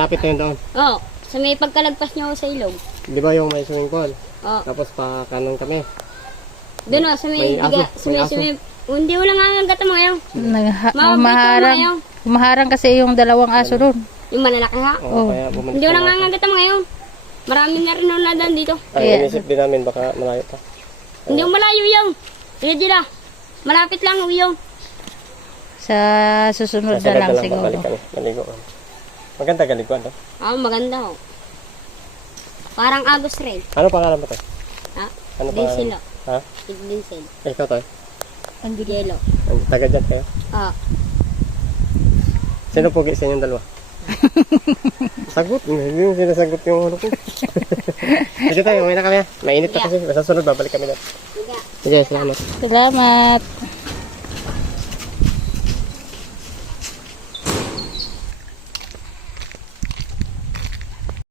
Lapit na yun doon. Oo. Sa may pagkalagpas niyo sa ilog. Di ba yung may swimming pool? Oo. Tapos pa kanon kami. Doon o, sa may May aso, sa may may aso. swimming. Hindi mo lang angagata mo ngayon. Humaharang. Humaharang kasi yung dalawang aso doon. Yung malalaki ha. Oo, kaya bumalik. Hindi mo lang angagata mo ngayon. Marami na rin ang nadan dito. Ay, inisip din namin baka malayo pa. Hindi mo malayo yung. Sige dila. Malapit lang yung. Sa susunod Sa na lang ganda siguro. balik kami. Maligo kami. Maganda galiguan to. Oo, maganda ho. Parang Agos Ray. Ano pangalan mo to? Ha? Ano Vincel pangalan? ho. Ha? Si Vincel. Ikaw to? Yelo. Taga dyan kayo? Oo. Sino pogi sa inyong dalawa? Sagot. Hindi mo sinasagot yung ano ko. Sige tayo, may na kami ha. Mainit pa kasi. Basta sunod, babalik kami doon. Sige. Sige, salamat. Salamat.